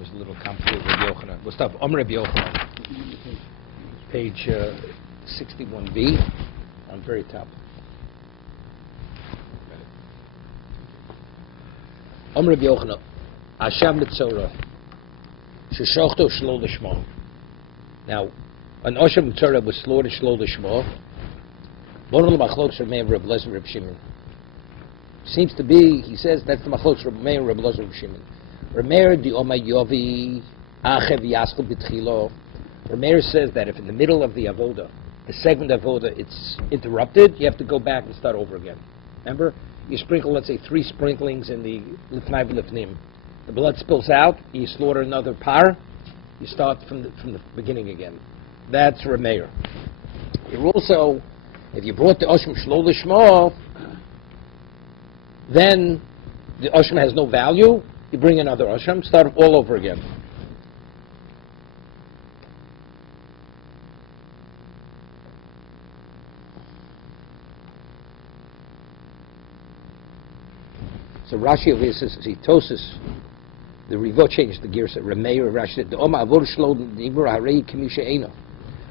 was a little complicated. Rabbi Yochanan. We'll stop. Rabbi Yochanan. Page 61b, on very top. Rabbi Yochanan. Asham Mitzorah. Sheshachto Shlo Lishma. Now, an Asham Mitzorah was slaughtered Shlo Lishma. Bonal Machlokes Reb Reb Lezer Reb Shimon. Seems to be, he says, that's the Machlokes Reb Meir Reb Lezer Reb Shimon. Reb Meir di Oma Yovi Achev Yaskol B'Tchilo. Reb Meir says that if in the middle of the avoda, the segment of avoda, it's interrupted, you have to go back and start over again. Remember, you sprinkle, let's say, 3 sprinklings in the Lifnai V'Lifnim. The blood spills out. You slaughter another par. You start from the beginning again. That's Reb Meir. You're also, if you brought the Osham Shlo Lishma, then the Osham has no value. You bring another Osham, start all over again. So Rashi over here says, Tosis, the Rivo changed the gear, said Rameir Rashi said, the Oma Avod Shlo Nibur Harei Kimisha Eino.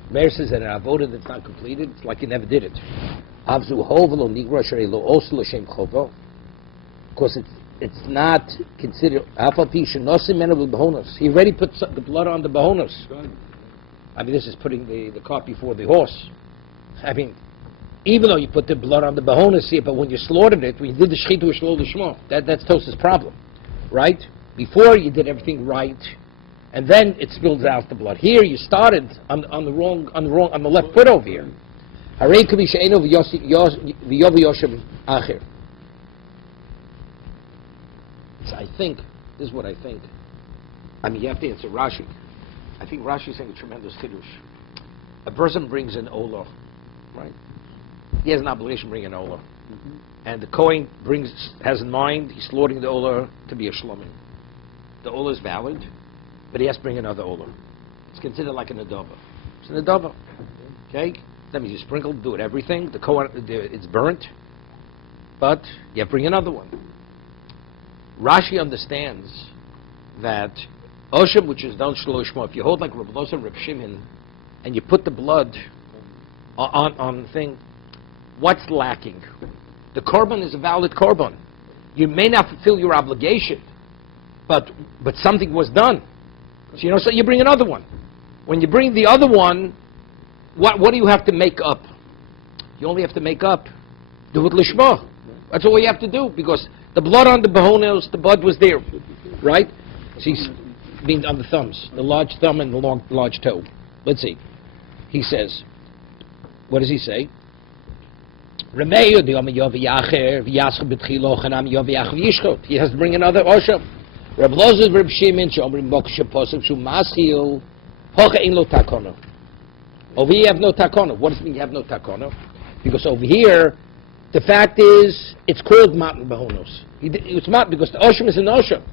Meir says that an avoda that's not completed, it's like you never did it. Avzu Hovelo Nigra Sharei Lo Oslo Shem Chovo. Because it's not considered Alpha Pi Shenosim Menavul Behonos. He already put the blood on the Behonos. I mean, this is putting the cart before the horse. I mean, even though you put the blood on the Behonos here, but when you slaughtered it, when you did the Shchitu Shlo Lishma, that's Tos's problem, right? Before you did everything right, and then it spills out the blood. Here you started on the left foot over here. Harei Kimisha Eino V'Yovi Yoshem Acher. I think, this is what I think. I mean, you have to answer Rashi. I think Rashi is saying a tremendous kiddush. A person brings an olah, right? He has an obligation to bring an olah. Mm-hmm. And the Kohen has in mind, he's slaughtering the olah to be a shlomim. The olah is valid, but he has to bring another olah. It's considered like an adaba. It's an adaba. Okay? That means you sprinkle, do it everything. The Kohen, it's burnt, but you have to bring another one. Rashi understands that Osham, which is done Shlo Lishma, if you hold like Reb Loza and Reb Shimon, and you put the blood on the thing, what's lacking? The korban is a valid korban. You may not fulfill your obligation, but something was done. So so you bring another one. When you bring the other one, what do you have to make up? You only have to make up. Do it Lishma. That's all you have to do, because the blood on the Behonos, the blood was there, right? She's being on the thumbs, the large thumb and the large toe. Let's see. He says, what does he say? He has to bring another Osham. Reb Lozer, Reb Shimon, over here you have no takona. What does it mean you have no takona? Because over here, the fact is, it's called Matan Behonos. It's Matan because the Osham is an Osham.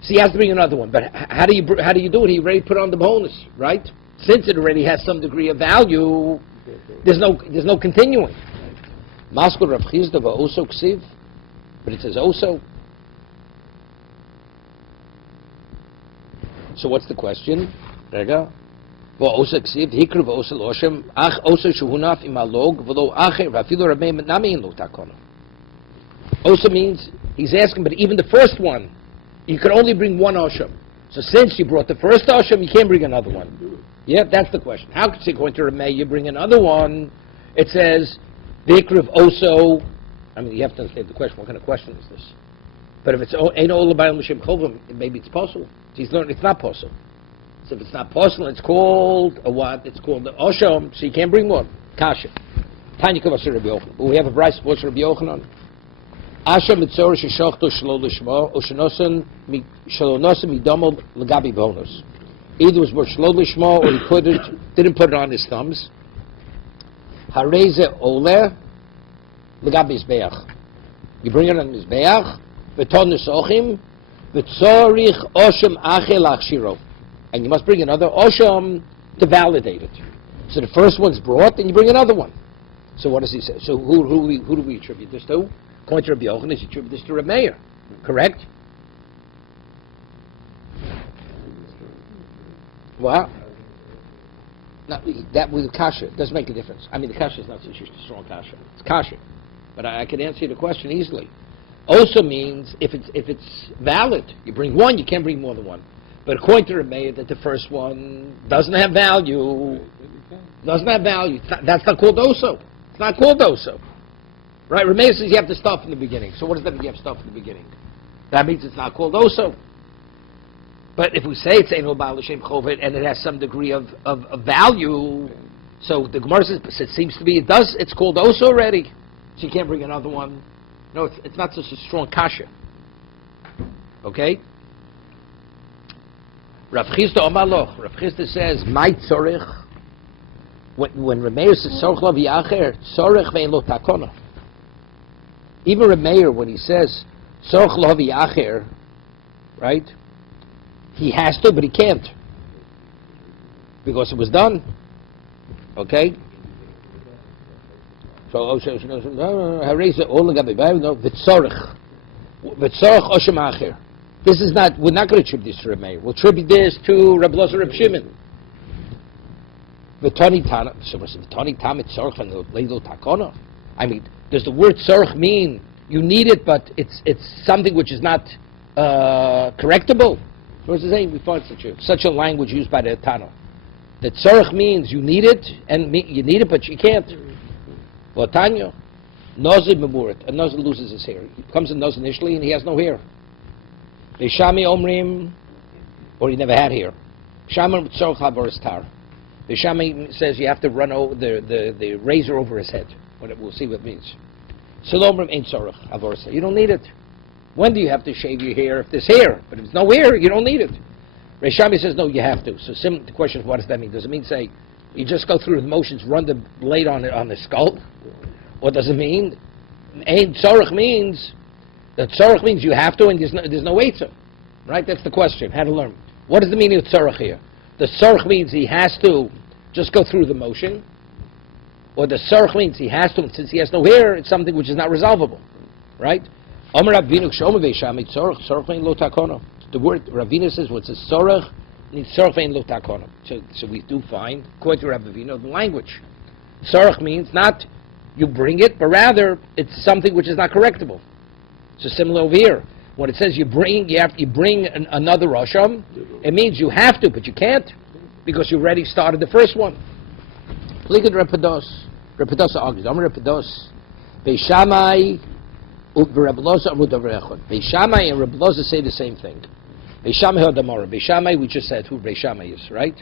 So he has to bring another one. But how do you do it? He already put on the Behonos, right? Since it already has some degree of value, there's no continuing. Maskul Rav Chizda v'oso ksiv, but it says oso. So what's the question? Rega. V'oso ksiv hikra v'oso l'oshem ach oso shehunaf imalog v'lo acher v'afilu rabei nami in lo takona. Oso means he's asking, but even the first one, you could only bring one osham. So since you brought the first osham, you can't bring another one. Yeah, that's the question. How could, according to Rameh, you bring another one? It says Vikriv Oso. I mean, you have to understand the question. What kind of question is this? But if it's Ein Ola B'Ayil M'Shem Chovim, maybe it's possible. He's learned it's not possible. So if it's not possible, it's called a what? It's called the Osham. So you can't bring one. Kasha. Tanya Kavasir Rabbi Yochanan. We have a Bryce Sports Rabbi Yochanan. Asha Mitzor Sheshachto Shlo Lishma Oshanosan Shalonosan Midomol Lagabi Bonus. Either was Shlo Lishma or he didn't put it on his thumbs. Hareze Ole Lagabi Mizbeach. You bring it on Mizbeach. V'ton Nesochim V'tzorich Osham Achel Achshiro. And you must bring another Osham to validate it. So the first one's brought, then you bring another one. So what does he say? So who do we attribute this to? According to Rabbi Yochanan, he attributes this to Rabbi Meir. Correct? What? No, that was kasha. It doesn't make a difference. I mean, the kasha is not such a strong kasha. It's kasha. But I can answer the question easily. Also means if it's valid, you bring one, you can't bring more than one. But according to Rebbe, that the first one doesn't have value. Doesn't have value. That's not called oso. It's not called oso. Right? Rebbe says you have to start from the beginning. So what does that mean you have to start from the beginning? That means it's not called oso. But if we say it's Eino Baal L'Shem Chovet and it has some degree of value, so the Gemara says it seems to be it's called oso already. So you can't bring another one. No, it's not such a strong kasha. Okay? Rav Chisda Omar Lo. Rav Chisda says, "My tzorich." When Rameir says tzorich lo v'yacher, tzorich ve'en lo takona. Even Rameir, when he says tzorich lo v'yacher, right? He has to, but he can't because it was done. Okay. So this is not. We're not going to attribute this to Rameir. We'll attribute this to Reb Lozer Reb Shimon. I mean, does the word tzorich mean you need it, but it's something which is not correctable? So what's it saying? We find such a language used by the Tano. That tzorich means you need it, and you need it, but you can't. Tanya, Nozir Memurit, a Nozir loses his hair. He becomes a Nozir initially and he has no hair. Veshami Omrim, or he never had hair. Shaman Tzorch HaBoris Tar. Veshami says you have to run over the razor over his head. We'll see what it means. Salomrim Ein Tzorch HaBoris Tar. You don't need it. When do you have to shave your hair? If there's hair. But if there's no hair, you don't need it. Reshami says no, you have to. So the question is, what does that mean? Does it mean say, you just go through the motions, run the blade on the skull? What does it mean? Ein tzorich means you have to, and there's no eitzah. Right? That's the question. How to learn. What is the meaning of tzorich here? The tzorich means he has to just go through the motion, or the tzorich means he has to, and since he has no hair, it's something which is not resolvable. Right? The word Ravina says what's a tzorich. So we do find, according to Rabbi Avinu, the language. Tzorich means not you bring it, but rather it's something which is not correctable. So similar over here. When it says you bring another Rosham, it means you have to, but you can't, because you already started the first one. Look at Rapados. Rapados argues. Rapados. Beishamai Rabbi Loza Amud Avrechon. Beishamai and Rabbi Loza say the same thing. Beishamai Hodamara. Beishamai, we just said who Beishamai is, right?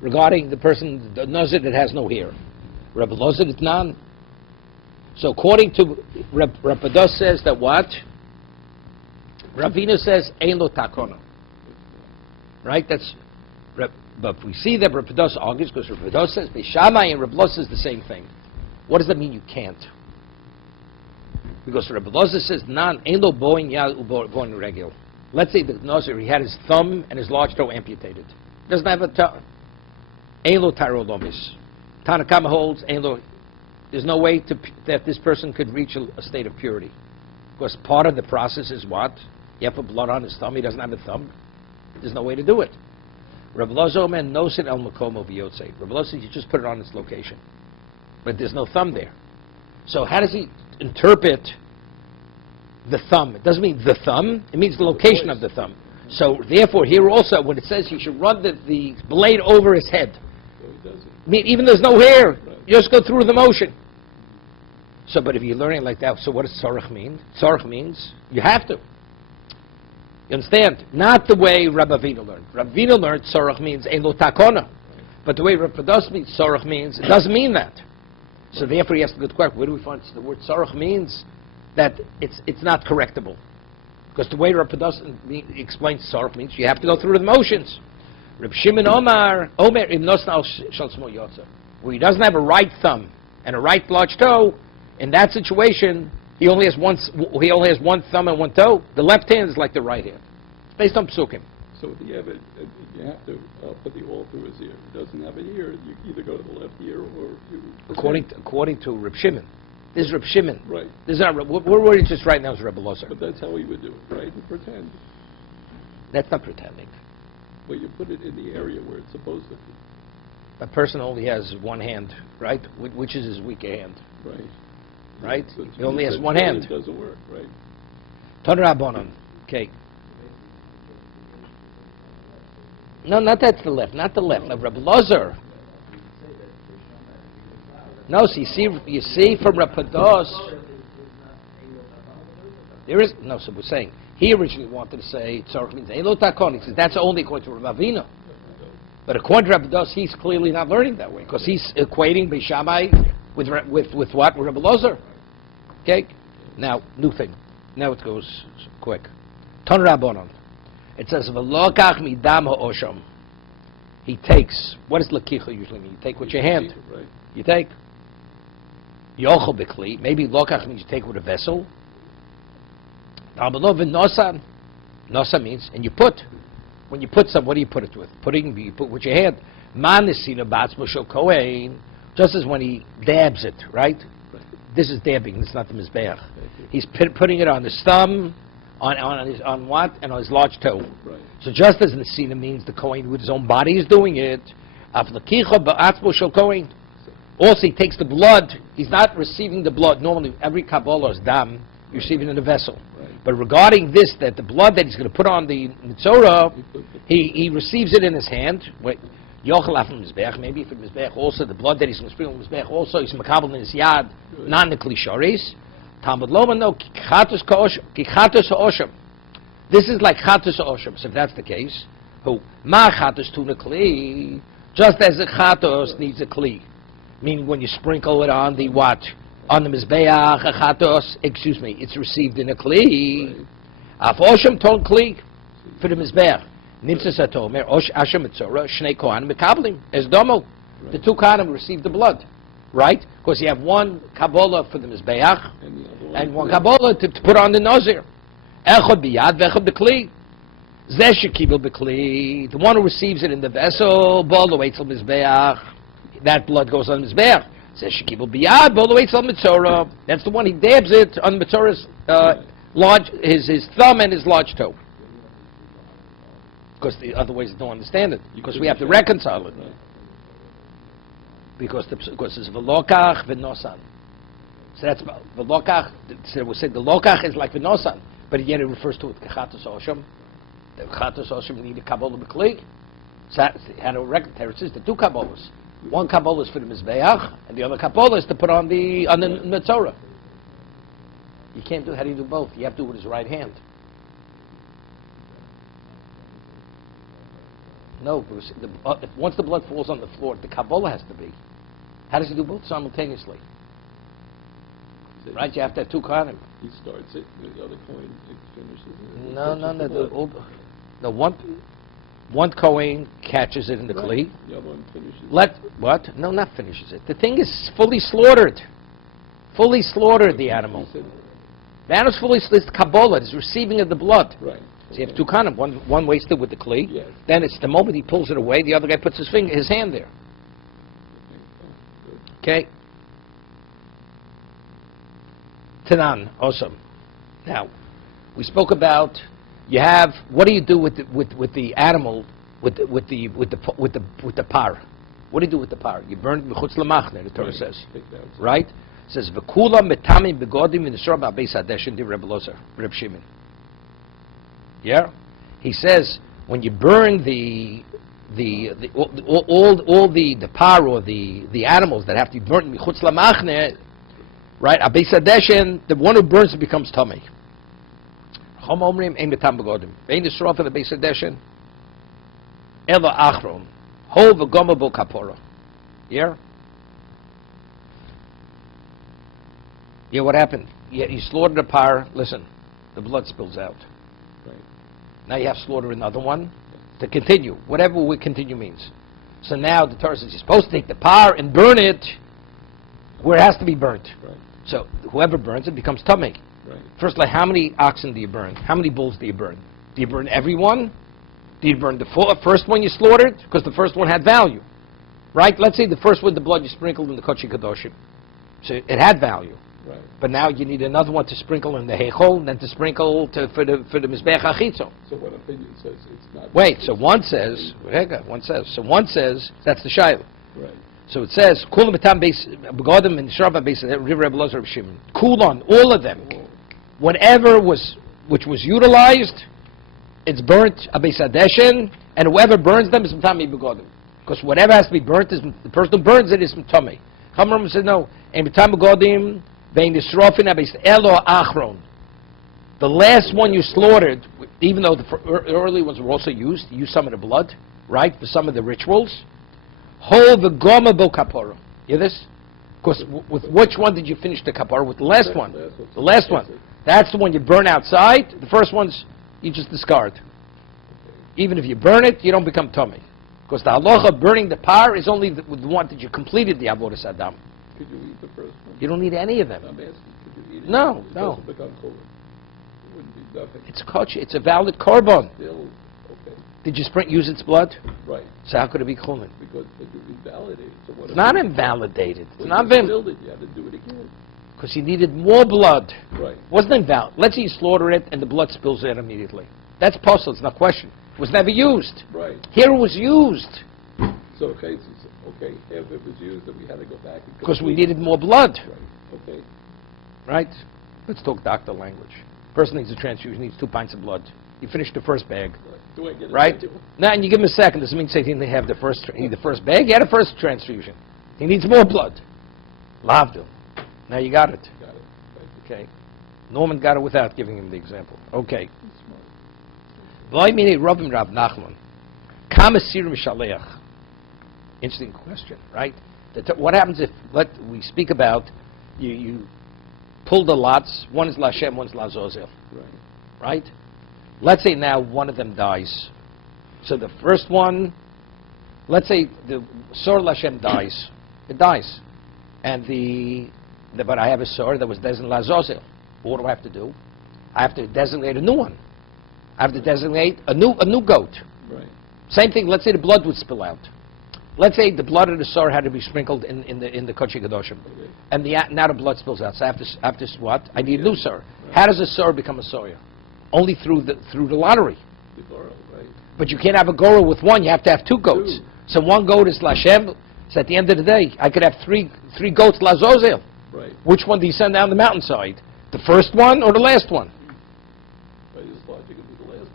Regarding the person, the Nazir that has no hair. Rabbi Loza is none. So according to Rapados says that what? Ravina says Ein Lo Takona. Right? That's. But we see that Rapados argues because Rapados says Beishamai and Rabbi Loza is the same thing. What does that mean? You can't. Because Rabbi Loza says non Ein Lo Boin Yal Uboin Regil. Let's say the Nazir, he had his thumb and his large toe amputated. Doesn't have a toe. Ein Lo Tarolomis. Tanakama holds Ein Lo. There's no way that this person could reach a state of purity. Because part of the process is what? You have to put blood on his thumb. He doesn't have a thumb. There's no way to do it. Rabbi Loza Omer nosin el makomo v'yotzei. Rabbi Loza says you just put it on its location. But there's no thumb there. So how does he interpret the thumb? It doesn't mean the thumb. It means the location of the thumb. So therefore, here also, when it says he should run the blade over his head, I mean, even there's no hair, you just go through the motion. So, but if you're learning like that, so what does tzorich mean? Tzorich means you have to. You understand? Not the way Rabbi Avinu learned. Rabbi Avinu learned tzorich means ein lo takona. But the way Rabbi Pados means tzorich means, it doesn't mean that. So therefore he asks the good question, where do we find the word tzorich means that it's not correctable? Because the way Rabbi Pados explains tzorich means you have to go through the motions. Reb Shimon Omer im nosna shal shmo yotza, where he doesn't have a right thumb and a right large toe. In that situation, he only has one thumb and one toe. The left hand is like the right hand. It's based on psukim. So if you have it, you have to put the all through his ear. If he doesn't have an ear, you either go to the left ear or you. According to Reb Shimon, this is Reb Shimon. Right. This is not. We're just right now is Reb Lozer. But that's how he would do it, right? And pretend. That's not pretending. but you put it in the area where it's supposed to be. A person only has one hand, right? Which is his weaker hand, Right. right? So He only has it one really hand. doesn't work, right? Ton Rabbanon. Okay. No, not that's the left. Not the left. Rabbi Lozer. No, so you see from Rapados, there is no. So we're saying he originally wanted to say tzarich means Eilo Takon. He says that's only according to Rav Avinu. But according to Rapados, he's clearly not learning that way because he's equating Beishamai with what? With Rabbi Lozer. Okay. Now new thing. Now it goes quick. Ton Rabbanon. It says v'lokach midam ha'osham. He takes. What does lakicha usually mean? You take with your hand. Right. You take. Yochel b'kli. Maybe lokach means you take with a vessel. Talmud nosan. Nosan means, and you put. When you put some, what do you put it with? You put with your hand. Man nisina batzmo shel kohen. Just as when he dabs it, right? This is dabbing. It's not the mizbeach. He's putting it on his thumb, on what, and on his large toe. Right. So just as nesina means the kohen with his own body is doing it, also he takes the blood. He's not receiving the blood. Normally, every kabbalah is dam. You're receiving it in a vessel. Right. But regarding this, that the blood that he's going to put on the mitzorah, he receives it in his hand. Wait, yochel from mizbeach. Maybe for mizbeach also the blood that he's going to sprinkle on mizbeach also he's makabel in his yad, not in the klisharis. Talmud Loma no kichatus ha'osham. This is like chatus ha'osham. So if that's the case, who ma chatus tuna kli, just as a chatus needs a kli, meaning when you sprinkle it on the what, on the mizbeach, a chatus, it's received in a kli. Af osham ton kli for the mizbeach. Nimtzas atomer osh ashem mitzorah shnei kohanim mekablim as domo. The two kohanim receive the blood. Right? Because you have one Kabbalah for the Mizbeach and one Kabbalah to put on the Nazir. Echad biyad vechad b'kli. Zeh shekibel b'kli. The one who receives it in the vessel, bol lo'etzel Mizbeach. That blood goes on the Mizbeach. Zeh shekibel biyad, bol lo'etzel Mitzorah. That's the one he dabs it on the Mitzorah's his thumb and his large toe. Because the other ways don't understand it. Because we have to reconcile it. Because it's velokach v'nosan. So that's velokach. So we said the lokach is like v'nosan, but yet it refers to it kechatus osham. The kechatus osham need a kabbalah b'kli. So had a record. It the two kabbalahs. One kabbalah is for the mizbeach, and the other kabbalah is to put on the metzorah. You can't do. How do you do both? You have to do it with his right hand. No, Bruce. Once the blood falls on the floor, the kabbalah has to be. How does he do both simultaneously? Right, you have to have two kohanim. He starts it, the other coin finishes it. No. One kohen catches it in the kli. The other one finishes What? No, not finishes it. The thing is fully slaughtered. Fully slaughtered, the animal. The animal's fully slaughtered. It's kabbalah. It's receiving of the blood. Right. So you have two kohanim. One wasted with the kli. Yes. Then it's the moment he pulls it away, the other guy puts his hand there. Okay. Tanan, awesome. Now, we spoke about what do you do with the animal with the par? What do you do with the par? You burn it b'chutz l'machne, the Torah says, right? It says v'kula metamim begodim v'nisra ba'beis hadeshin di Reb Lozer, Reb Shimon. Yeah, he says when you burn all the par or the animals that have to be burnt b'chutz l'machne, right? Abeis hadeshin, the one who burns it becomes tummy. Chom omrim ein betam begodim. Vein nisra for the beis hadeshin. Ela achron. Hol v'goma bo kapora. Yeah? Yeah, what happened? You slaughtered a par, listen, the blood spills out. Right. Now you have to slaughter another one to continue, whatever continue means. So now the Torah says you're supposed to take the par and burn it where it has to be burnt. Right. So whoever burns it becomes tummy. Right. First, like how many oxen do you burn? How many bulls do you burn? Do you burn everyone? Do you burn the first one you slaughtered? Because the first one had value. Right? Let's say the first one, the blood you sprinkled in the Kodesh Kadoshim. So it had value. Right. But now you need another one to sprinkle in the heichol, and then to sprinkle for the mizbech hachitzo. So what opinion says it's not? Wait, so one says that's the shayla. Right. So it says kulam betam beis begodim and shrava beis river Rebbe Reb Shimon. Kulon, all of them, whatever which was utilized, it's burnt a beis hadeshin, and whoever burns them is mtami begodim. Because whatever has to be burnt is the person who burns it is mtami. Chamarim said no, and betam begodim. The last one you slaughtered, even though the early ones were also used, you used some of the blood, right, for some of the rituals. Hold the goma bo kapara. You hear this? Because with which one did you finish the kapara? With the last one. The last one. That's the one you burn outside. The first ones you just discard. Even if you burn it, you don't become tummy. Because the halacha of burning the par is only the one that you completed the avodas adam. Could you eat the first one? You don't need any of them. I'm asking, could you eat it? No, It no. doesn't become chulin. It wouldn't be nothing. It's a koch. It's a valid korban. Still, okay, Did you use its blood? right, So how could it be chulin? because it would invalidate. So what It's if not you- invalidated. It's Well, not you spilled it, you have to do it again. because he needed more blood. Right, Wasn't invalid. Let's say you slaughter it and the blood spills out immediately. That's possible. It's not question. It was never used. right. Here it was used So, okay, if it was used, then we had to go back and. because we complete needed more blood. it. Right, okay. Right? Let's talk doctor language. Person needs a transfusion. Needs 2 pints of blood. You finish the first bag. Right. Do I get it? Right? Now, and you give him a second. Doesn't mean say he didn't have the first bag. He had a first transfusion. He needs more blood. Lavdil. Now you got it. Got it. Right. Okay. Norman got it without giving him the example. Okay. Smart. V'loi mini Rav Nachman. Kama sirim shaleach. Interesting question, right? What happens if we speak about you pull the lots? One is Lashem, one is Lazozel. Right. Right? Let's say now one of them dies. So the first one, let's say the Sor Lashem dies. It dies. And but I have a Sor that was designated Lazozel. What do I have to do? I have to designate a new one. I have to designate a new goat. Right. Same thing, let's say the blood would spill out. Let's say the blood of the Sor had to be sprinkled in the Kodesh Kadoshim. Okay. And now the blood spills out. So I have to what? I need a new Sor. How does a Sor become a Soya? Only through the lottery. The Goro, right. But you can't have a Gora with one, you have to have 2 goats. Two. So one goat is Lashem. So at the end of the day, I could have three goats Lazozel. Right. Which one do you send down the mountainside? The first one or the last one? By this logic, it was the last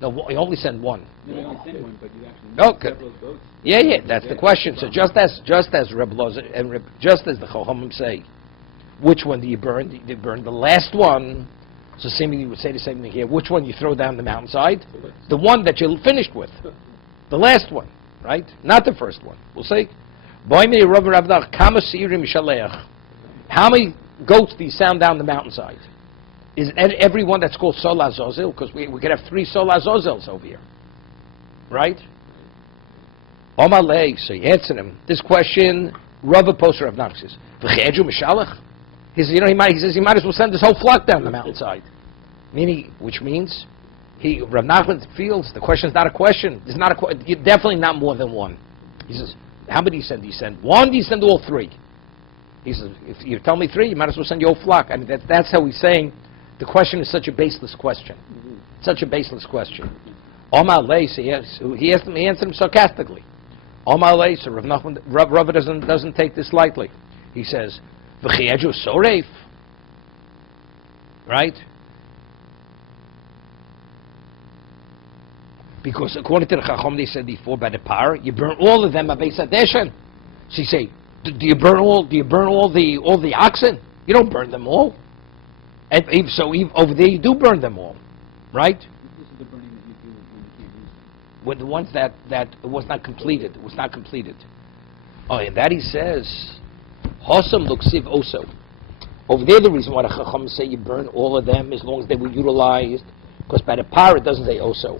one. No, you only send one. You only send one, but you actually need Okay. several goats. Yeah, that's the question. So just as Reb Lozer and just as the Chachamim say, which one do you burn? Do you burn the last one? So seemingly you would say the same thing here. Which one you throw down the mountainside? The one that you finished with. The last one, right? Not the first one. We'll say. How many goats do you sound down the mountainside? Is it every one that's called Sol Azozel? Because we could have 3 Sol Azozels over here. Right? Omalei, so you answer him. This question, Rava poster of Nachman says, V'che'edju Beshalach? He says, he says he might as well send his whole flock down the mountainside. Which means, Rav Nachman feels the question is not a question. There's not definitely not more than one. He says, how many do you send? Do you send one? Do you send all 3? He says, if you tell me 3, you might as well send your whole flock. I mean, that's how he's saying the question is such a baseless question. Such a baseless question. Omar Lei, so he answered him sarcastically. Omar Lei, so Rav doesn't take this lightly. He says, V'chieju soreif. Right? Because according to the Chacham, they said before, by the par, you burn all of them at Beis Hadeshen. So you say, do you burn all the oxen? You don't burn them all. And over there you do burn them all, right? This is the burning that you do when you can't use them. With the ones that was not completed. It was not completed. Oh, and that he says, Hosam luksiv also. Over there, the reason why the Chacham say you burn all of them as long as they were utilized, because by the par it doesn't say also.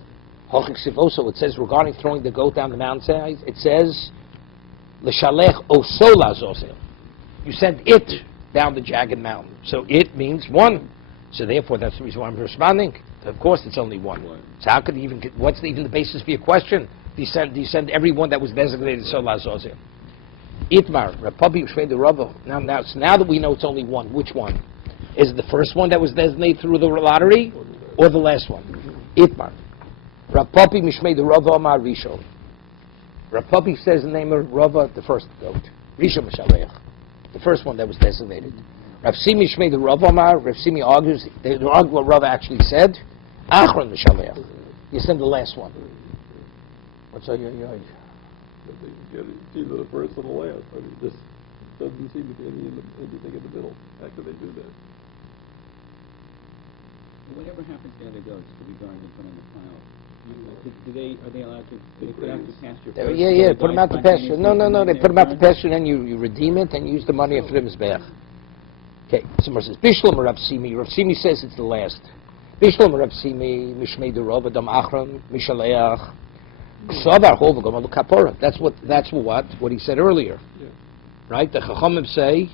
Hochiksiv also, it says regarding throwing the goat down the mountainside, it says l'shalech oso lazozel. You send it down the jagged mountain. So it means one. So therefore, that's the reason why I'm responding. Of course, it's only one. So how could you what's even the basis for your question? Do you send everyone that was designated so lazozel? Itmar, Rapapi Shvei the Rava. So now that we know it's only one, which one? Is it the first one that was designated through the lottery, or the last one? Itmar. Rapapi Mishmei the Rava Amar Rishon. Rapapi says the name of Rava, the first goat. Rishon Mishareach. The first one that was designated. Rav Simi Mishmei the Rava Amar. Rav Simi argues, they argue what Rava actually said. Achron Mishareach. You said the last one. What's on your age? It's either the first or the last. I mean, this doesn't seem to be anything in the middle. How could they do that? Whatever happens to the other goats to be guarded and put on the pile, are they allowed to, they put out to pasture first? Yeah, put them out to pasture. No, they put them out to pasture, and then you redeem it, and use the money for the Mizbeach. Okay, someone says, Bishlam Rav Simi. Rav Simi says it's the last. Bishlam Rav Simi, Mishmei Derov, Adam Achron, Mishaleach, Ksavar Hovagom, Kapora. That's what he said earlier. Yeah. Right? The Chachamim say,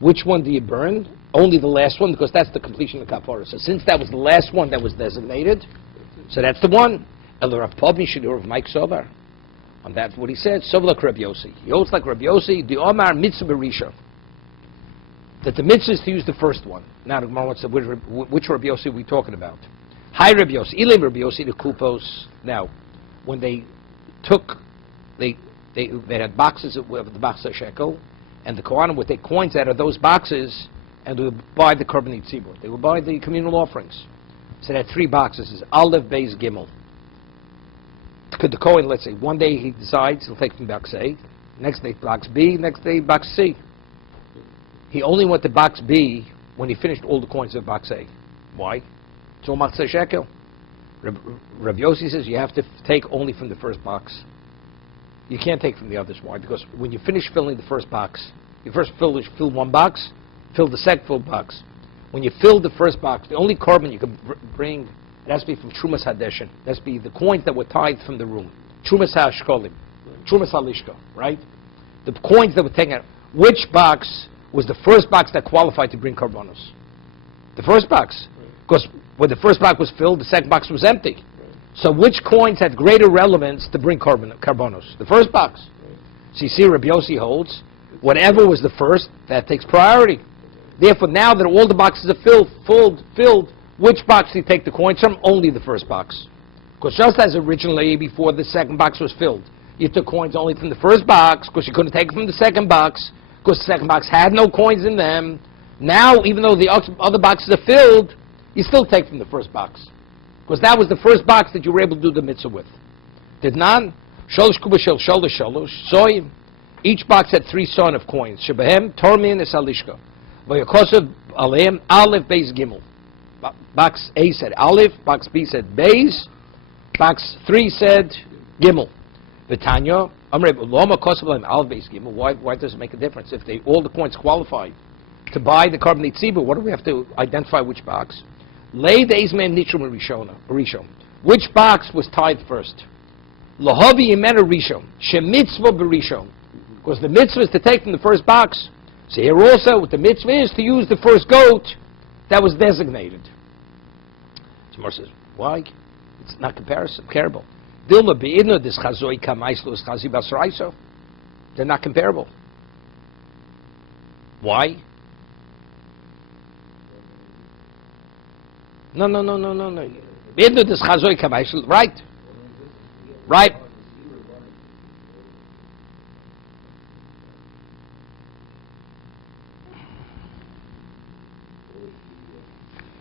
which one do you burn? Only the last one, because that's the completion of Kapora. So since that was the last one that was designated, so that's the one. El Rav Pavi Shidur of Mike Sovar. And that's what he said. Sovlak Rabbi Yossi. He holds like Rabbi Yossi, the Omar Mitzvah Berisha. That the mitzvah is to use the first one. Now the Gemara wants to which Rabbi Yossi are we talking about? Hi Rabbi Yossi. Ilay Rabbi Yossi the Kupos. Now, when they took, they had boxes of the box of shekel, and the Kohanim would take coins out of those boxes and they would buy the Korbanot Tzibur. They would buy the communal offerings. So they had 3 boxes. It's Aleph, Beis, Gimel. Could the Kohen, let's say, one day he decides he'll take from box A, next day box B, next day box C. He only went to box B when he finished all the coins of box A. Why? It's all Matzah Shekel. Rabbi Yossi says you have to take only from the first box. You can't take from the others. Why? Because when you finish filling the first box, you first fill one box, fill the second full box. When you fill the first box, the only carbon you can bring, it has to be from Trumas Hadeshin. It has to be the coins that were tithed from the room. Trumas HaShkolim. Trumas HaLishka, right? The coins that were taken out. Which box was the first box that qualified to bring carbonos? The first box. Because when the first box was filled, the second box was empty. So which coins had greater relevance to bring carbonos? The first box. So you see, Rabbi Yossi holds, whatever was the first, that takes priority. Therefore, now that all the boxes are filled, which box do you take the coins from? Only the first box. Because just as originally, before the second box was filled, you took coins only from the first box, because you couldn't take it from the second box, because the second box had no coins in them. Now, even though the other boxes are filled, you still take from the first box. Because that was the first box that you were able to do the mitzvah with. Did not? Sholosh kubashel sholosh sholosh soy. Each box had 3 son of coins. Shebahem tormin es alishka. Vayakosav aleim aleph beis gimel. Box A said aleph. Box B said beis. Box 3 said gimel. V'tanya amrei loma kosav aleim aleph beis gimel. Why does it make a difference if all the coins qualify to buy the Korbanot Tzibur? What do we have to identify which box? Lay the Eizman Nitrum Rishon. Which box was tied first? Lahavi Yemena Rishon. Shemitzvah Berishon. Because the mitzvah is to take from the first box. So here also, what the mitzvah is to use the first goat that was designated. Gemara says, why? It's not comparable. Dilma be'idno dis chazoi kamaislo is chazi basraiso. They're not comparable. Why? No. Be'idno dis chazoi kamaislo. Right.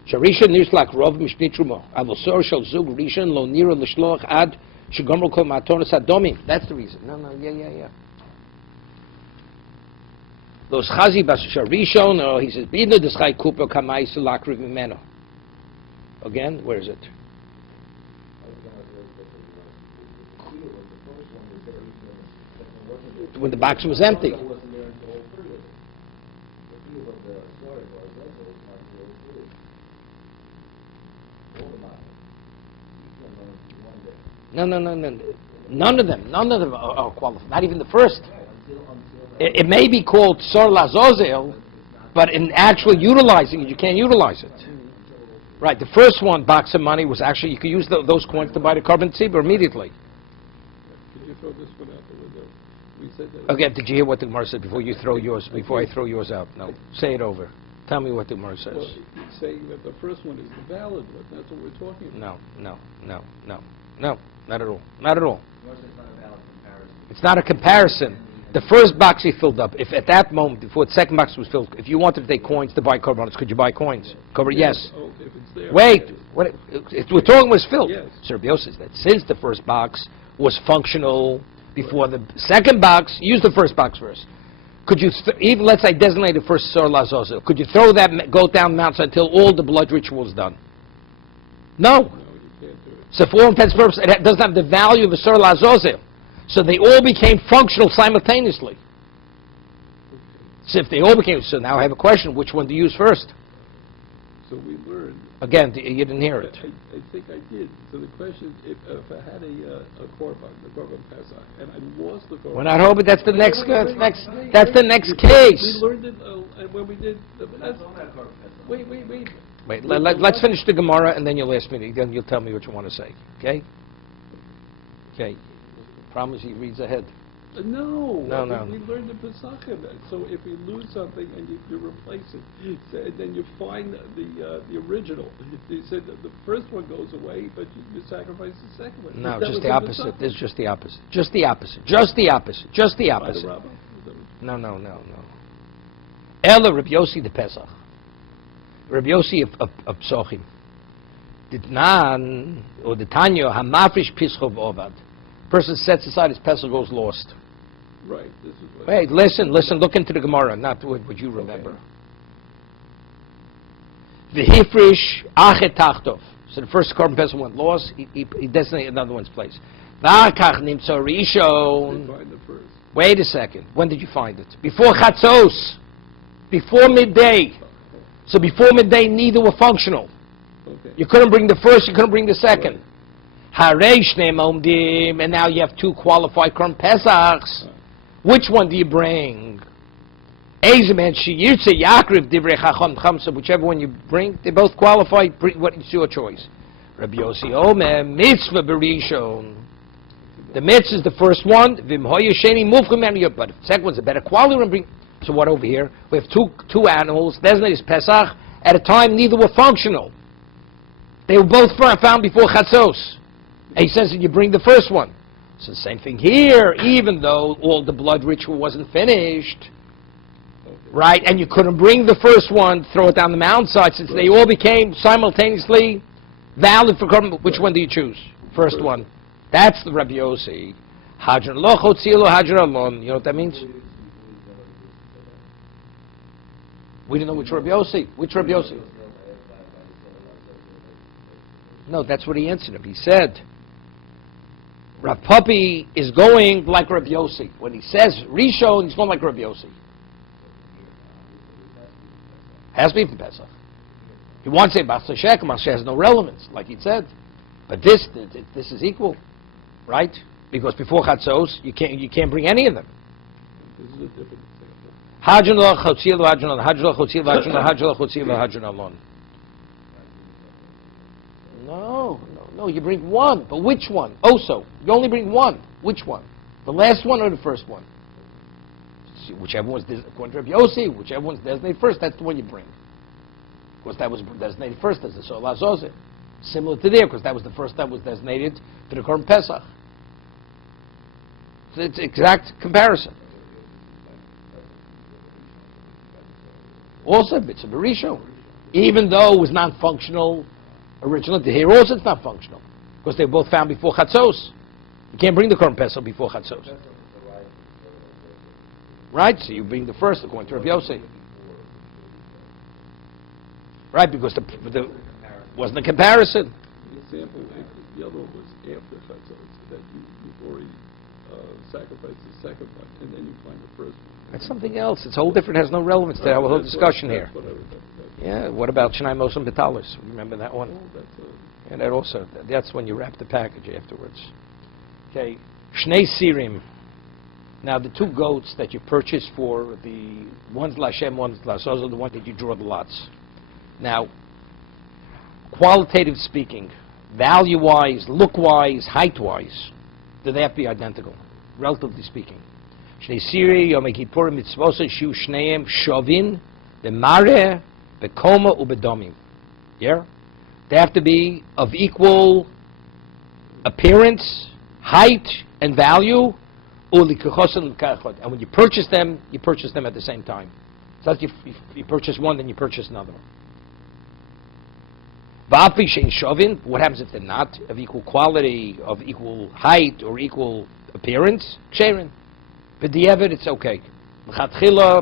Sharisha nislak rov mishnitrumo. Avosor shel zug rishon lo nira l'shloach ad shegomro kol ma'atonos adomim. That's the reason. No. Yeah. Los chazi bas sharishon. No, he says b'idno deschai kupo kamai silak riv mimeno. Again, where is it? When the box was empty. No. None of them are qualified. Not even the first. It may be called Sor Lazozel, but in actual utilizing it, you can't utilize it. Right. The first one, box of money, was actually, you could use those coins to buy the Korbanot Tzibur immediately. Could you throw this one out the window? We said that. Again, did you hear what the Gemara said before you throw yours? Before I throw yours out? No. Say it over. Tell me what the Gemara says. Well, he's saying that the first one is the valid one. That's what we're talking about. No, not at all. Not at all. It's not a comparison. The first box he filled up, if at that moment, before the second box was filled, if you wanted to take coins to buy korbanos, could you buy coins? Yes. Oh, if it's there. Wait, Yes. we're talking was filled. Yes. So Rabbi Yossi says that since the first box was functional before the second box, use the first box first. Could you, even let's say designate the first Sor Lazozo, could you throw that goat down the mountain until all the blood ritual is done? No. No, you can't do it. So for all intents and purposes, it doesn't have the value of a Sor Lazozo. So they all became functional simultaneously. So if they all became, so now I have a question, which one to use first? So we learned. Again, you didn't hear it. I think I did. So the question, if I had the korban pesach, and I lost the korban. We're not hoping that's the next, Wait, that's the next case. We learned it when we did. Wait. Wait, let's finish the Gemara and then you'll ask me, then you'll tell me what you want to say. Okay? Okay. Promise he reads ahead. No. No. We learned the pesachim. So if you lose something and you replace it, so then you find the original. They said that the first one goes away, but you sacrifice the second one. No, That just was the in opposite. pesachim. This is just the opposite. Just the opposite. Just the opposite. Just the By the opposite. Rabbah? No. Ella Rabbi Yossi the Pesach. Rabbi Yossi of Psochim. Ditnan, or the Tanya, Hamafrish Pischov Ovad. Person sets aside his Pesach, goes lost. Right. This is what. Wait, listen, look into the Gemara, not what you remember. V'hifrish achet tachtov. So the first korban Pesach went lost, he designated another one's place. V'akach nimtzo rishon. They find the first. Wait a second, when did you find it? Before chatzos. Before midday. So before midday, neither were functional. Okay. You couldn't bring the first, you couldn't bring the second. Hareish ne'em omdim, and now you have two qualified korban Pesachs. Which one do you bring? Ezeman sheyirtze yakriv divrei chacham chamsa, whichever one you bring, they both qualify. What is your choice? Rabbi Yossi Omer mitzvah berishon. The mitzvah is the first one. Vim hoya sheni mufchim and but the second one's a better quality. We're bring. So what over here? We have two animals. Designated as Pesach. At a time, neither were functional. They were both found before chatzos. And he says that you bring the first one. So the same thing here, even though all the blood ritual wasn't finished, right? And you couldn't bring the first one, throw it down the mountainside, since they all became simultaneously valid for korban. Which one do you choose? First one. That's the Rabbi Yossi. Hadron lo chotzilo, hadron alon. You know what that means? We didn't know which Rabbi Yossi. Which Rabbi Yossi? No, that's what he answered him. He said, Rav Papi is going like Rabbi Yossi. When he says Rishon, he's going like Rabbi Yossi. Has to be from Pesach. He wants to say Bas Shekel. Bas has no relevance, like he said. But this is equal, right? Because before Chatzos, you can't bring any of them. This is a different example. Hadron lo chotzilo, hadron alon, hadron lo chotzilo, hadron alon, hadron lo chotzilo, hadron alon. No, you bring one. But which one? Also, you only bring one. Which one? The last one or the first one? See, whichever one's according to Rabbi Yossi, whichever one's designated first, that's the one you bring. Of course, that was designated first as the Sol HaZozeh. Similar to there, because that was the first that was designated to the Korban Pesach. So it's exact comparison. Also, it's a Berisho. Even though it was non-functional originally, here also it's not functional. Because they were both found before Chatzos. You can't bring the Korban Pesach before Chatzos. Right? So you bring the first according to Rav Yossi. Right? Because the wasn't a comparison. The example, the other one was after Chatzos, that you've already sacrificed the second one, and then you find the first one. That's something else. It's whole different. Has no relevance to our whole discussion here. Yeah. What about Shnai Mosam Betalis? Remember that one? And that also. That's when you wrap the package afterwards. Okay. Shnei Sirim. Now the two goats that you purchase for the one's Lashem, one's Las, those are the ones that you draw the lots. Now, qualitative speaking, value-wise, look-wise, height-wise, do they have to be identical? Relatively speaking. Shnei Siri Yom Kippurim mitzvosa shu shneim shovin b'mareh b'koma u'b'domim. Yeah? They have to be of equal appearance, height, and value. And when you purchase them at the same time. So if you purchase one, then you purchase another. What happens if they're not of equal quality, of equal height, or equal appearance? Ksherin. B'di'evet, it's okay.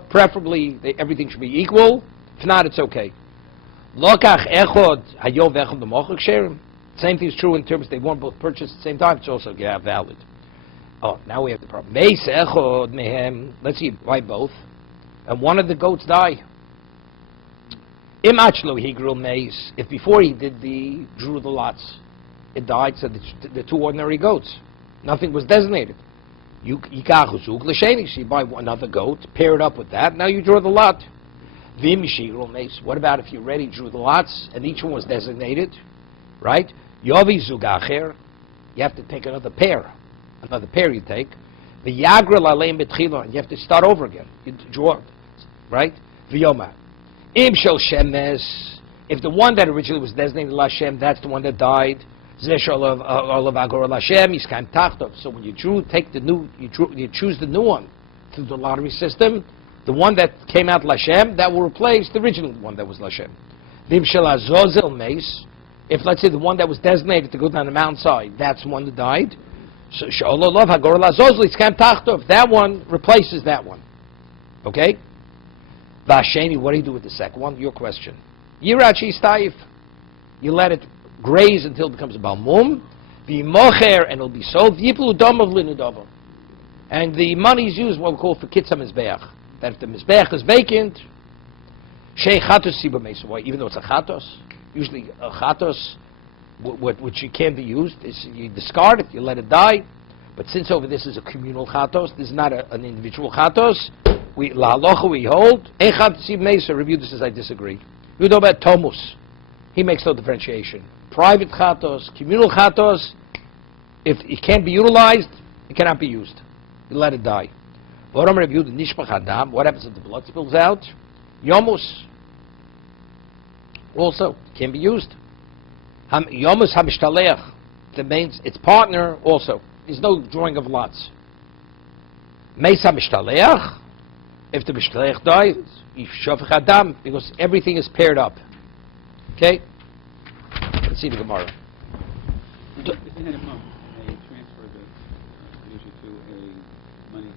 Preferably, everything should be equal. If not, it's okay. Same thing is true in terms they weren't both purchased at the same time. It's also valid. Oh, now we have the problem. Let's see, why both? And one of the goats die. If before he drew the lots, it died, so the two ordinary goats. Nothing was designated. You buy another goat, pair it up with that, now you draw the lot. What about if you already drew the lots and each one was designated, right? You have to take another pair. Another pair you take. And you have to start over again. You draw, right? V'yoma. If the one that originally was designated Lashem, that's the one that died. So when you you choose the new one through the lottery system. The one that came out Lashem, that will replace the original one that was Lashem. If, let's say, the one that was designated to go down the mountainside, that's the one that died. So that one replaces that one. Okay? Vasheni, what do you do with the second one? Your question. Yirachi Staif. You let it graze until it becomes a balmum. V'mocher, and it'll be sold. Yiplu dom of linudava. And the money is used, what we call for kitzah mizbeach. That if the mizbeach is vacant, shei chatos siba mesa. Even though it's a chatos, usually a chatos, which it can't be used, you discard it, you let it die. But since over this is a communal chatos, this is not an individual chatos, we hold. Ein chatos siba mesa. Review this as I disagree. We know about tomus. He makes no differentiation. Private chatos, communal chatos, if it can't be utilized, it cannot be used. You let it die. What happens if the blood spills out? Yomus. Also, can be used. Yomus hamishtalech. That means its partner also. There's no drawing of lots. Meis hamishtalech. If the mishtalech dies, yishofech adam, because everything is paired up. Okay? Let's see the Gemara. If they had a month and they transferred the usually to a money,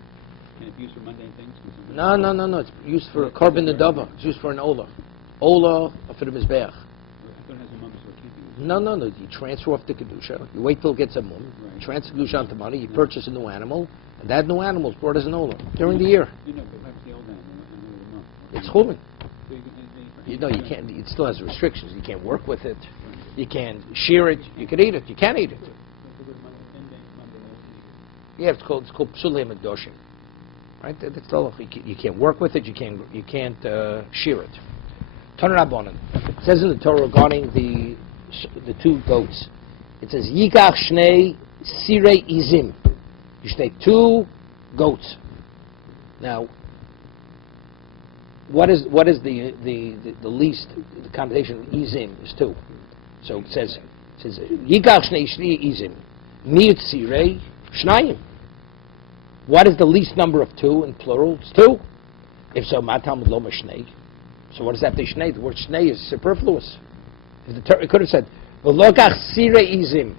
can it be used for mundane things? No. It's used for a carbon nedava. It's used for an ola. Ola for the mizbeach. I thought it has a month for keeping it. No. You transfer off the kedusha. You wait till it gets a mum. Right. You transfer kedusha onto money. You purchase a new animal, and that new animal is brought as an ola during the year. But that's the old animal, and the month. It's chumin. So You can't. It still has restrictions. You can't work with it. You can't shear it. You can eat it. You can't eat it. Yeah, it's called psulei medoshim. Right? That's the law. You can't work with it. You can't shear it. Tanur Rabbanan. It says in the Torah regarding the two goats. It says yikach shnei sirei izim. You should take two goats. Now, what is the least, the combination of izim is two. So it says yikach shnei izim miutzirei shnayim. What is the least number of two in plural? It's two. If so, ma Talmud lo shnei. So what does that say? Shnei. The word shnei is superfluous. If the Torah, it could have said v'lokach sirei izim.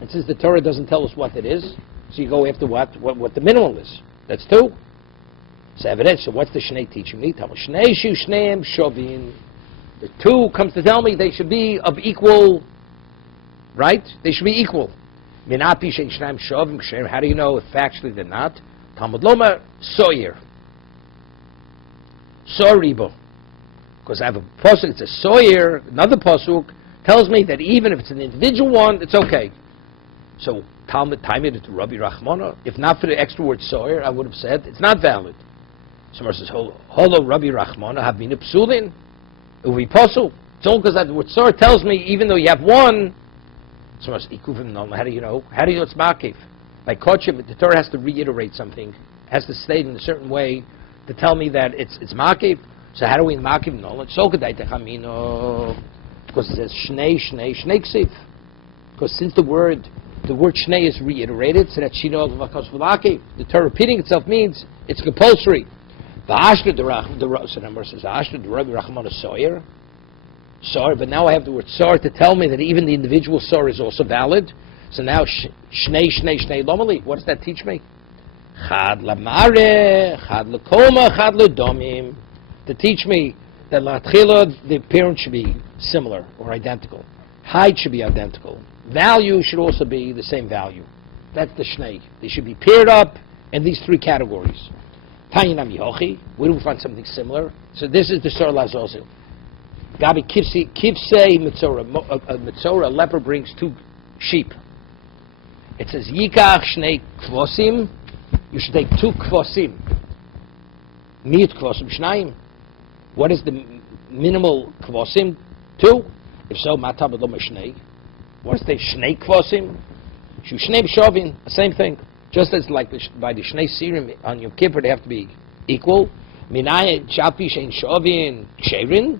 And since the Torah doesn't tell us what it is, so you go after what the minimum is. That's two. So evidence. So what's the shnei teaching me? Shnei shu shneim shovin. The two comes to tell me they should be of equal, right? They should be equal. How do you know if factually they're not? Talmud loma soyer. Soribo. Because I have a pasuk, it's a soyer, another pasuk, tells me that even if it's an individual one, it's okay. So Talmud timed it to Rabbi Rachmana. If not for the extra word soyer, I would have said it's not valid. Someone says, Holo Rabbi Rachmana have been a psulin. It will be possible. It's only because that word soyer tells me even though you have one. Someone says, how do you know? How do you know it's makif? Like Kochim, the Torah has to reiterate something has to state in a certain way to tell me that it's makiv. So how do we makiv? No, let's so because it says shnei ksiv. Because since the word shnei is reiterated, so that shino l'makos v'makiv, the Torah repeating itself means it's compulsory. The Ashta so number says Ashta the Rabbi Rachmana Sawyer. Sar, but now I have the word sar to tell me that even the individual sar is also valid. So now shnei lomali. What does that teach me? Chad lamare, chad lekoma, chad ledomim. To teach me that latchila the appearance should be similar or identical. Height should be identical. Value should also be the same value. That's the shnei. They should be paired up in these three categories. Tanyinam yochi. Where do we find something similar? So this is the sar lazozil. Gabi kivsei mitzora. A mitzora, a leper brings 2 sheep. It says yikach shnei kvosim. You should take 2 kvosim. Miut kvosim shnayim. What is the minimal kvosim? 2. If so, matab lo shnei. What is the shnei kvosim? Shu shnei b'shovin. The same thing. Just as like by the shnei sirim on Yom Kippur, they have to be equal. Minay chapi shein shovin ksherin.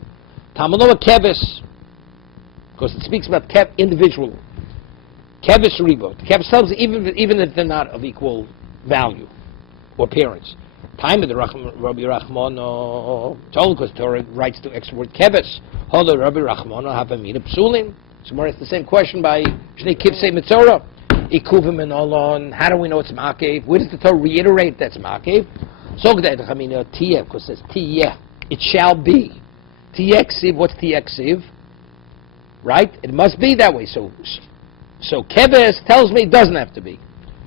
Tamaloa kevis, because it speaks about individual. Kevis ribo. Kevis tells even if they're not of equal value or appearance. Time of the Rabbi Rachmana, it's only because Torah writes the extra word kevis. Hola Rabbi Rachmana have a mina psulim. So more it's the same question by Shnei Kivsei Mitzorah. Ikuvim and Olon. How do we know it's makev? Where does the Torah reiterate that's makev? So that tiyeh, because it says tiyeh, it shall be. Tiyeksiv, what's tiyeksiv? Right? It must be that way. So keves tells me it doesn't have to be.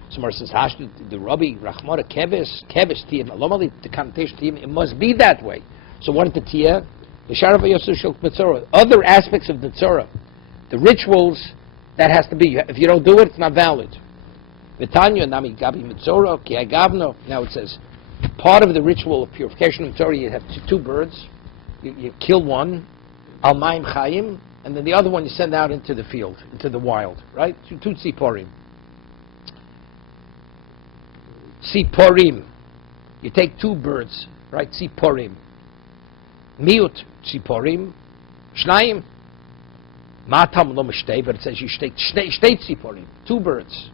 Somewhere says the Rabbi Rachmana keves tiyeh. The connotation tiyeh, it must be that way. So what is the tiyeh? The Sharav Yosef Shok Mitzorah. Other aspects of Mitzorah, the rituals, that has to be. If you don't do it, it's not valid. V'tanya nami gabi Mitzorah ki agavno. Now it says part of the ritual of purification of Mitzorah, you have 2 birds. You kill one, al mayim chayim, and then the other one you send out into the field, into the wild, right? 2 tziporim. Tziporim. You take 2 birds, right? Tziporim. Miut tziporim. Shnayim. Matam lo mishtei, but it says you take shtei tziporim. 2 birds.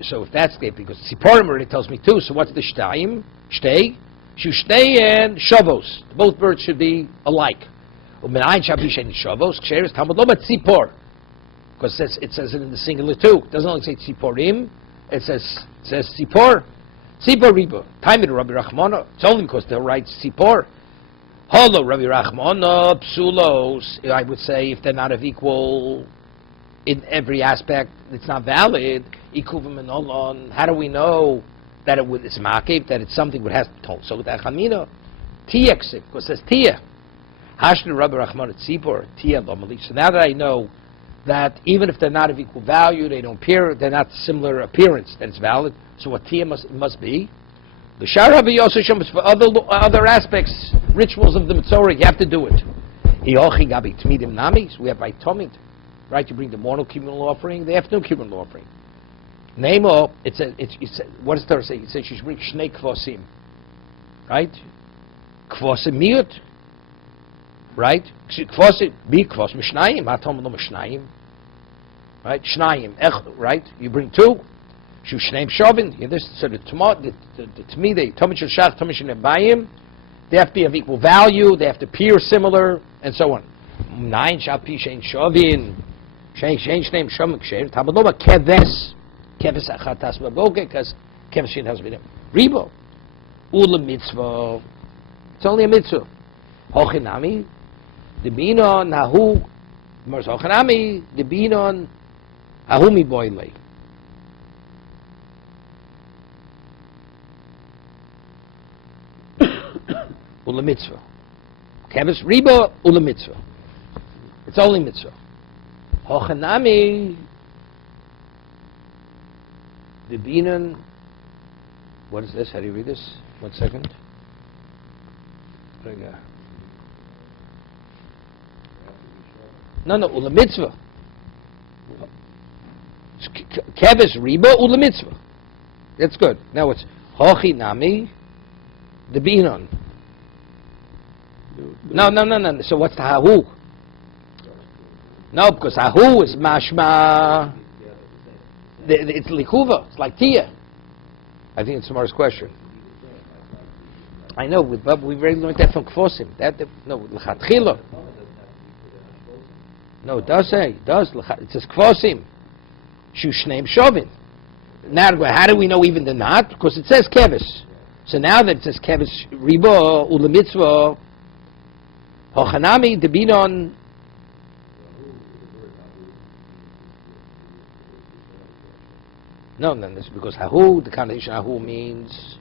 So if that's the because tziporim already tells me 2, so what's the shtayim? Shtei. Shushtei and shavos. Both birds should be alike. Because it says it in the singular too. It doesn't only say tziporim. It says tzipor. Tzipor riba. Time in Rabbi Rachmana. It's only because they write tzipor. Holo Rabbi Rachmana psulos. I would say if they're not of equal in every aspect, it's not valid. Ikuvim and olon. How do we know that it's makiv, that it's something that has to be told? So with achamina, tiyeksiv, because it says tiyeh. Hashnu Rabbi Rachmana tzipor, tiyeh lomali. So now that I know that even if they're not of equal value, they don't appear, they're not similar appearance, then it's valid. So what tiyeh must be? The Shar Rabbi Yosef is for other aspects, rituals of the Mitzorah, you have to do it. Hiyochi gabi tmidim namis, we have by Tomid, right? You bring the mortal communal offering, the afternoon communal offering. Nemo, it's what does the Torah say? It says you should bring shnei kvosim, right? Kvosim miut, right? Kvosim bi kvosim shnayim, matom lo shnayim, right? Shnayim, right? You bring 2. Shu shneim shovin. So the tmidei, tomid shel shach, tomid shel nebayim, they have to be of equal value. They have to appear similar, and so on. Nine shal pi shein shovin, shein shneim shovin kshein. Tabaloma keves. Kevis achatas baboke, because kevis shin has been ribo. Ula mitzvah. It's only a mitzvah. Hochinami, the binon nahu. Mars hochinami, the binon ahumi boile. Ula mitzvah. Kevis ribo ula mitzvah. It's only mitzvah. Hochinami. The binan, what is this? How do you read this? 1 second. No, ula mitzvah. Kevis riba ula mitzvah. That's good. Now it's Hochi nami, the binon. No. So what's the hahu? No, because hahu is mashma. It's likuva. It's like tia. I think it's the smartest question. I know, but we've already learned that from kfosim. No, l'chatchila. No, it does say. It does. It says kfosim. Shu shneim shovin. Now, how do we know even the not? Because it says kevis. So now that it says kevis ribo ulemitzvah, hochanami debinon. No, this is because hahu, the connotation hahu means,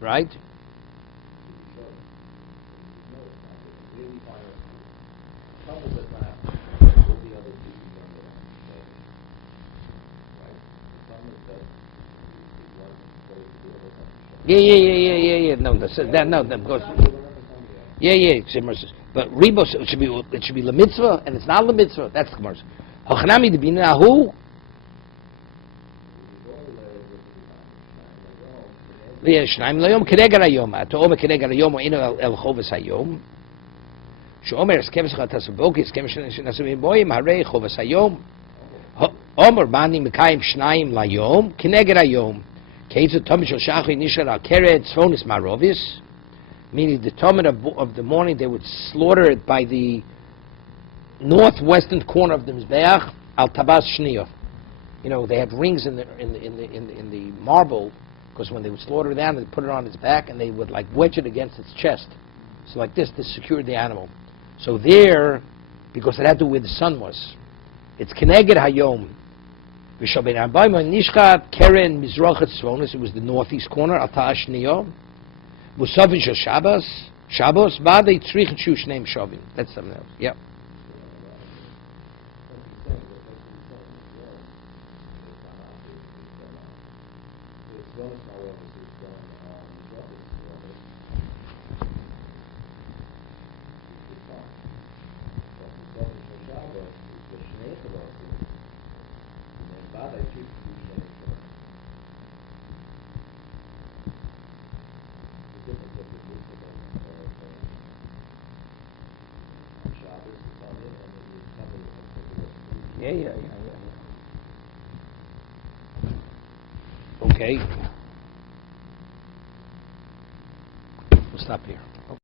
right? Yeah. No, because but ribos it should be lemitzvah, and it's not lemitzvah. That's the commercial. Hochanami debinon hahu. שניים ליום כנגד היום, התאום כנגד היום או אינו אל חובס היום, שאומר הסכם שלך תסבוקי, הסכם שנעשו מבוים, הרי חובס היום, אומר בני מקיים שניים ליום, כנגד היום, כיצד תומד של שחרי נשאר על כרת צפונס מערוביס, meaning the Talmud of the morning, they would slaughter it by the northwestern corner of the Mizbeach, al tabas shniyah. You know, they had rings in the marble, because when they would slaughter it down, they'd put it on its back, and they would like wedge it against its chest. So like this secured the animal. So there, because it had to do where the sun was, it's Keneged Hayom. Nishchat Keren Mizrachat Tzvonis, it was the northeast corner, Ata Ashniyo. Musafin Shel Shabbos, Badei Tzrich Shush name Shavim. That's something else. Yep. Yeah. Okay. We'll stop here.